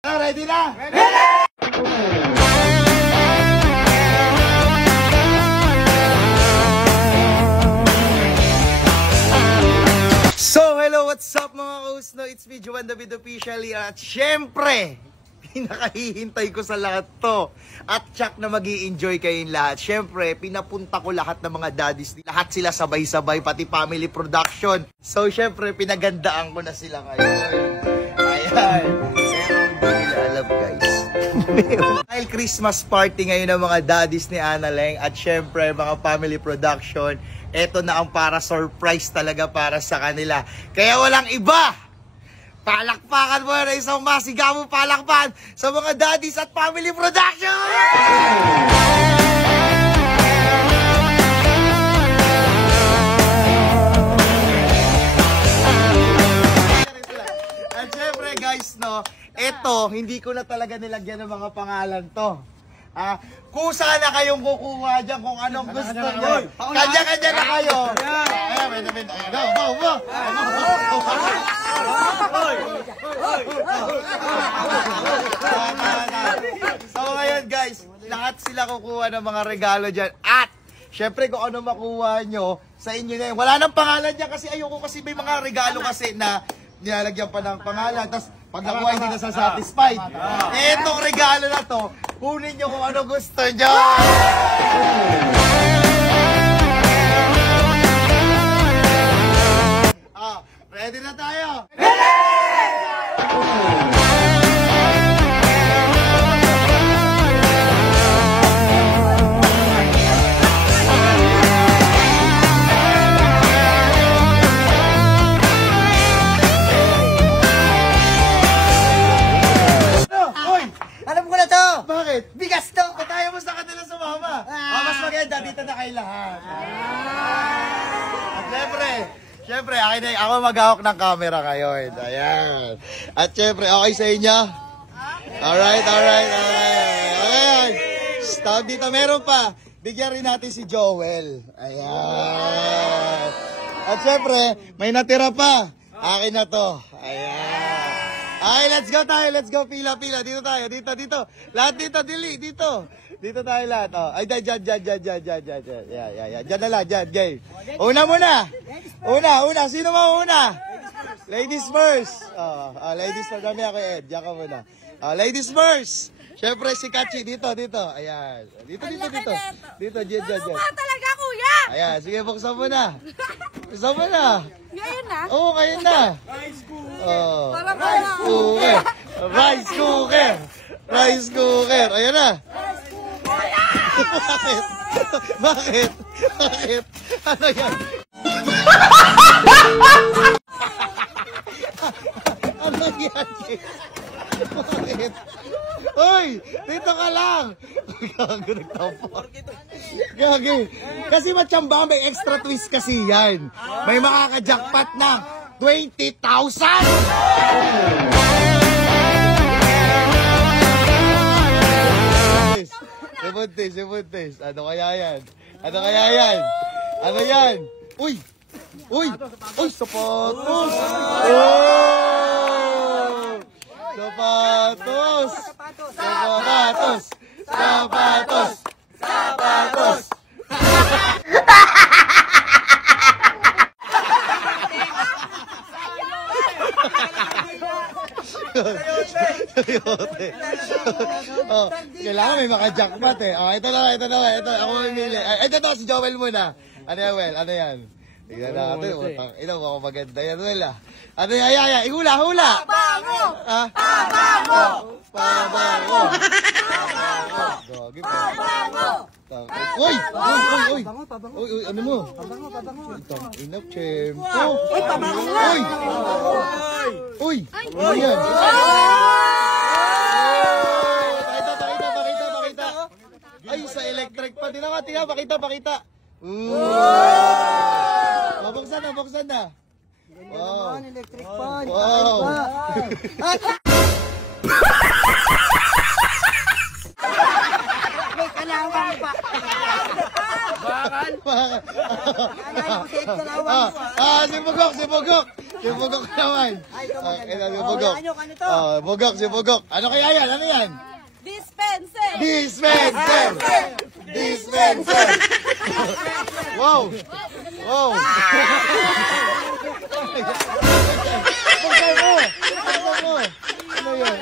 Ready na? So, hello, what's up mga kausno? It's me, Juan David officially. At syempre, pinakahihintay ko sa lahat to. At tsak na mag-i-enjoy kayong lahat. Syempre, pinapunta ko lahat ng mga daddies. Lahat sila sabay-sabay, pati family production. So, syempre, pinagandaan ko na sila ngayon. Ayan. Pero hindi nila alam, guys. Dahil Christmas party ngayon ng mga daddies ni Analeng. At syempre, mga family production. Eto na ang para surprise talaga para sa kanila. Kaya walang iba! Palakpakan mo na isang masigamo palakpan sa mga daddies at family production! At syempre guys, no, eto, hindi ko na talaga nilagyan ng mga pangalan to. Kung sana kayong kukuha dyan kung anong gusto nyo. Kanya-kanya na kayo. So ngayon guys, lahat sila kukuha ng mga regalo dyan. At syempre kung ano makuha nyo, sa inyo na yun. Wala nang pangalan dyan kasi ayoko kasi may mga regalo kasi na nilalagyan pa ng pangalan. Tapos pag nakuha hindi na satisfied. Etong regalo na to, kunin nyo kung ano gusto nyo. Ready na tayo? Bakit? Bigas to! Patayo mo sa kanila sumama. Mas maganda, dito na kayo lahat. At syempre, ako maghahawak ng camera ngayon. Ayan. At syempre, okay sa inyo? Alright. Ayan. Stop dito, meron pa. Bigyan rin natin si Joel. Ayan. At syempre, may natira pa. Akin na to. Ayan. Ay, let's go tayo. Let's go. Pila. Dito tayo. Dito. Lahat dito. Dito. Dito tayo lahat. Oh. Ay, dyan. Yeah. Dyan na lang. Dyan. Game. Una muna. Una. Sino mauna? Ladies first. Ladies first. Dami ako, Ed. Diyan ka muna. Ladies first. Siyempre, si Kachi. Dito. Ayan. Dito. Dyan. Talaga, kuya. Ayan. Sige, buksan mo na. Ngayon na? Oo, ngayon na. Rice cooker. Ayan na. Bakit? Ano yan? Ano yan? Bakit? Uy! Dito ka lang! Gago, nagtampor. Gago. Kasi matsamba, may extra twist kasi yan. May makaka-jackpot ng 20,000! Sibuntis. Ano kaya yan? Ano yan? Uy! Sapatos! Sapatos! Kailangan may maka-jackpot eh. Ito na. Ako mamili. Ito si Joel muna. Ano yan, Well? Ano yan? Tignan natin. Ito, ako maganda yan, Well. Ano yan? Hula! Pabango! Uy! Ano mo? Pabango. Enough, Chempo. Uy! Ano yan? Pakita. Ay, sa electric pa. Tingnan, pakita. Buksan na. Wow. Electric pan. Wow. May kalawang pa. Bakal? Si Bugok. Si Bugok naman. Ito, si Bugok. Bugok, si Bugok. Ano kaya yan? Ano yan? Dispenser! Dispenser! Dispenser! Wow! Wow! Buksan mo! Buksan mo! Ano yan?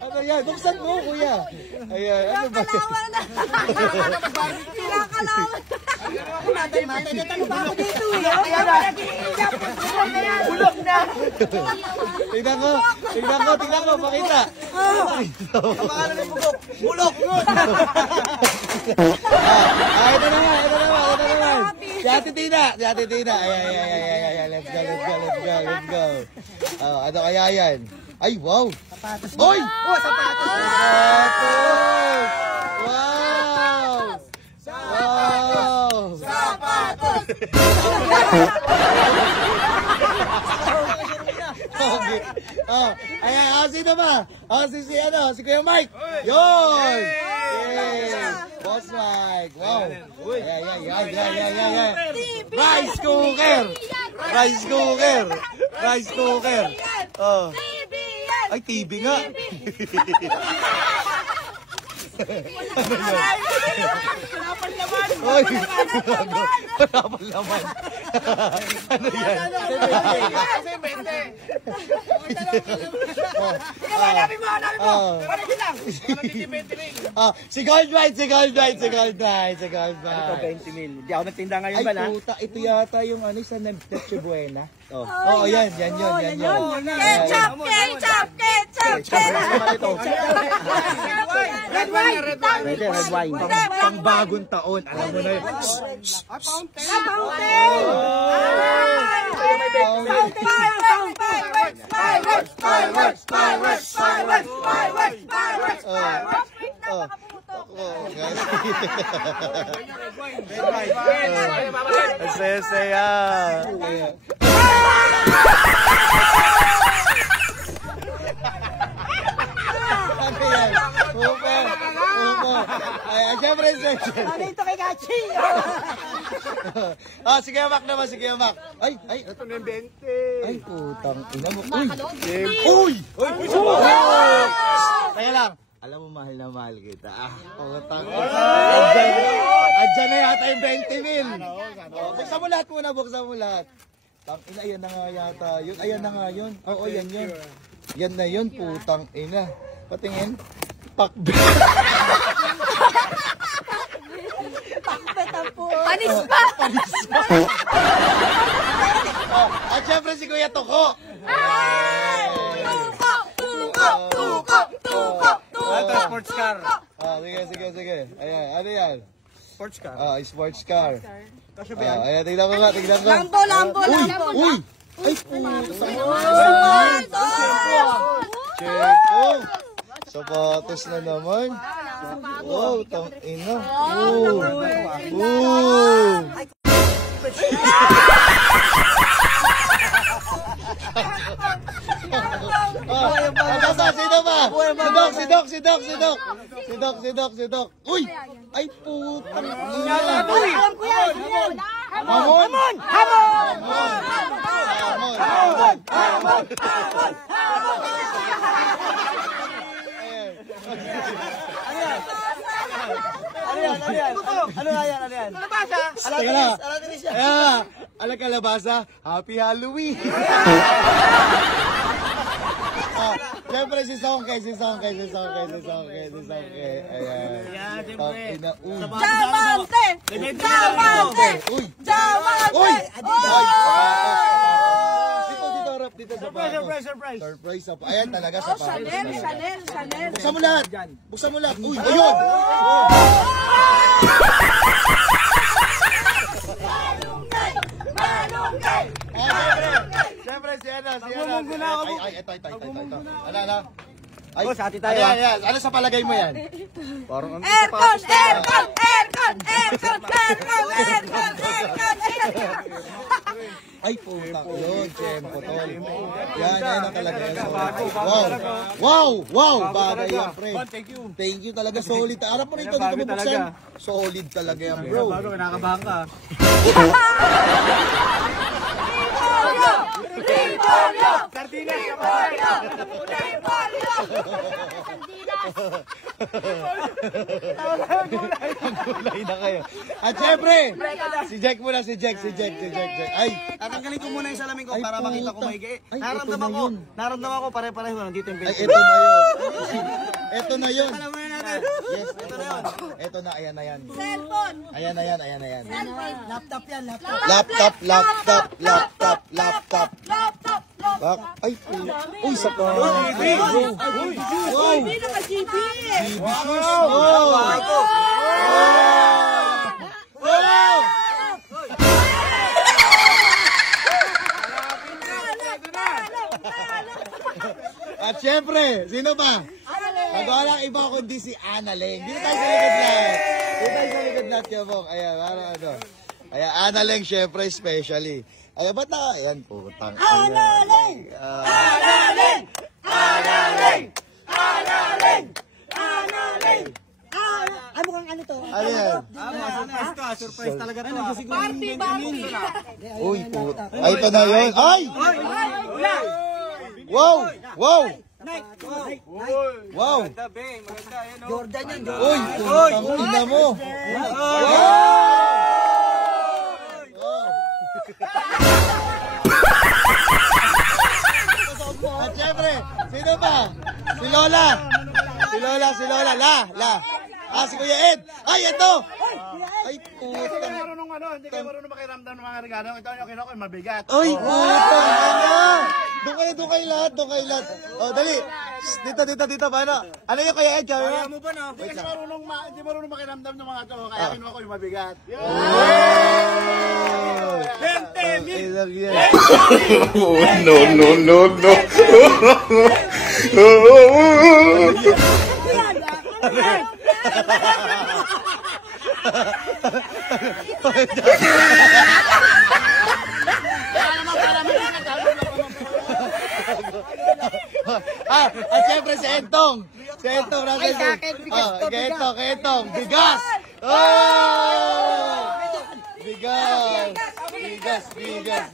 Ano yan? Buksan mo, kuya! Ayan, ano ba? Kinakalawan! Matay-matay na tanong pa ako dito eh. Bulok na! Tignan ko, pakita. Ang pangalan ng bugok, bulok! Ito naman. Si Ate Tina. Ayan. Let's go. Ano kaya yan? Ay, wow. Sapatos. Oy! Oh, sapatos! Sapatos! Wow! Sapatos! Okay. Ayan, sino ba? Si Kuya Mike. Yun! Yes! Boss Mike. Wow. Ayan. Rice cooker. Oh. Ay, TV nga. Oy, wala laman. Ano yan? Kasi 20. Hanapin mo! Parang lang! Si Gold White. 20 mil. Hindi ako nagtinda ngayon Ay, ba na? puta, ito yata yung ano sa Neche Buena. Oo, yan yun. Ketchup! Red wine! Pang bagong taon, alam mo na yun. Saya. Ano yan? Upo. Ay, syempre, Ano ito kay Gachi? sige, Mac naman. Ay. Ito na yung 20. Ay, putang ina mo. Uy! Kaya lang. Alam mo, mahal na mahal kita. Putang ina. Adyan na yata yung 20 mil. Buksan mo lahat muna, Tang ina, ayan na nga yata yun. Ayan na nga yun. Oo, yan. Yan na yun, putang ina. Patingin. Pakbe. Panis pa! At syempre si Kuya Toko. Ito, sports car. Sige. Ayan, ano yan? Sports car. Sports car. Kasya ba yan? Ayan, tignan ko. Lambo. Uy! Ay, puta. Sapatos! Chepo. Sapatos na naman. Wow, tang ina. Sino ba? Si Doc. Uy! Ay, putang ina. Alam ko yan! Hamon! Ano yan? Teka na. Alam kalabasa, Happy Halloween. Siyempre si Songke. Ayan. Ina, Diamante! Uy! Dito sa Surprise! Surprise pa. Ayan talaga sa Chanel! Buksan mo lahat. Uy, ayun! Siyempre si Ana. Ay, ito. Ano? Ay, Boss, hati tayo, Ayan, ayan. Ano sa palagay mo yan? Parang ano Aircon! Aircon! Aircon! Aircon! Aircon! Aircon! Aircon! Ay, puta. Yun, tempo, tol. Yan ang talaga yan. Wow. Wow! Wow! Bagay yan, pre. Thank you. Thank you talaga. Solid. Harap mo rito. Dito mo buksan. Solid talaga yan, bro. Bago, kinakabahan ka. Sardinas! Gulay na kayo. At syempre, si Jack muna, si Jack. Ay, Tatanggalin ko muna yung salamin ko Ay, para makita ko puta. maigi. Ay, Naramdaman ko pare-pareho nandito yung ay, pinto. ito na yun. Ito na yun. Alam mo na natin. Yes, ito na yun. Ito na, ayan na yan. Cellphone! Ayan na yan, ayan na yan. Laptop yan, laptop. Laptop. Laptop! Bak, ay, uy, sa pa. Wow. Hindi naka-GB! Wow. Wow. At syempre, sino pa? Nagawa lang iba kundi si Annaleng. Dito tayo sa likod lahat. Dito tayo sa likod lahat, Kabok. Ayan, parang ano. Ayan, Annaleng, syempre, especially. Ayan, ba't na? Ayan, putang. Annaleng! Annaleng! Annaleng! Annaleng! Annaleng! Ano kang ano to? Ano yan? Surprise talaga to. Barbie! Uy, puta. Ay, ito na yun. Ay! Wow! Wow! Wow! Maganda, yan o. Jordan yan, Jordan. Uy, putang ina mo. Wow! At syempre, sino pa? Si Lola. Si Lola. La. Ah, si Kuya Ed. Ay, ito. Ay, putang. Hindi kayo marunong makiramdam ng mga regalo. Ito yung kinuha mabigat. Ay, putang ina. Doon kayo lahat. Oh, dali. Dito. Paano? Ano yung Kuya Ed? Kaya mo ba na? Hindi marunong makiramdam ng mga to. Kaya kinuha ko yung mabigat. At syempre si Entong. Nasa si Entong. Bigas. Oh! Bigas. Bigas.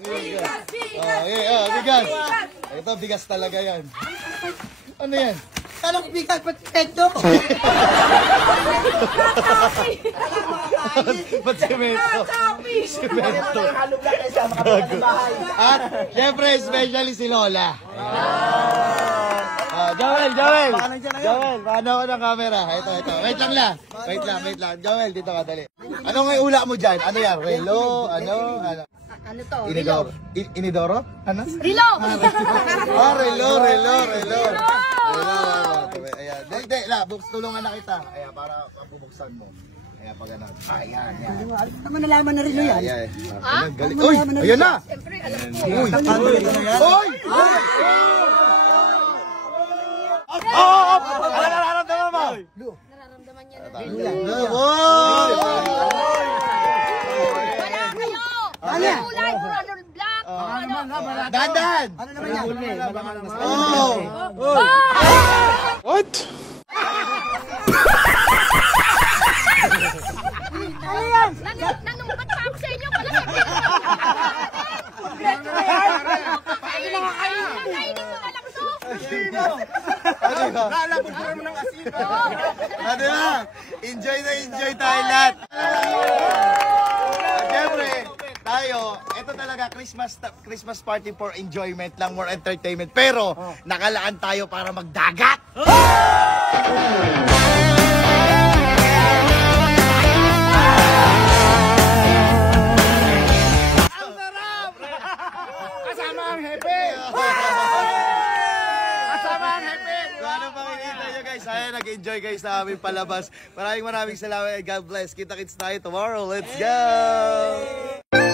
Ito, bigas talaga yan. Ano yan? Anong bigat pa ito? Ba't semento? Semento. Halog lang kayo sa mga bahay. At syempre, especially si Lola. Joel, paano ako ng camera? Ito. Wait lang. Joel, dito ka, dali. Ano nga ula mo dyan? Ano yan? Relo? Ano? Ano to? Inidoro? Ano? Rilo! Relo. Ayan. Hindi, tulungan na kita. Ayan, para pabubuksan mo. Ayan, pag ano. Ayan. Tama nalaman na Rilo yan. Ayan. Galing. Uy, ayan na! Siyempre, alam ko. Uy! Uy! Ano nararamdaman mo? Nararamdaman niya na. Wow! Wala kayo! Ano? Kulay, color black. Dandan! Ano naman yan? Oh! What? Ano yan? Nanumpat pa ako sa inyo. Pala sabi ko. Kainin mo na lang to. Lalabot mo ng asin. Ano ba? Enjoy tayo lahat. Siyempre, tayo, ito talaga Christmas party for enjoyment lang, more entertainment. Pero, nakalaan tayo para magdagat. Kasama ang hepe. Ano pang hinihintay nyo guys? Ayan, nag-enjoy guys sa aming palabas. Maraming salamat and God bless. Kita-kits tayo tomorrow. Let's go!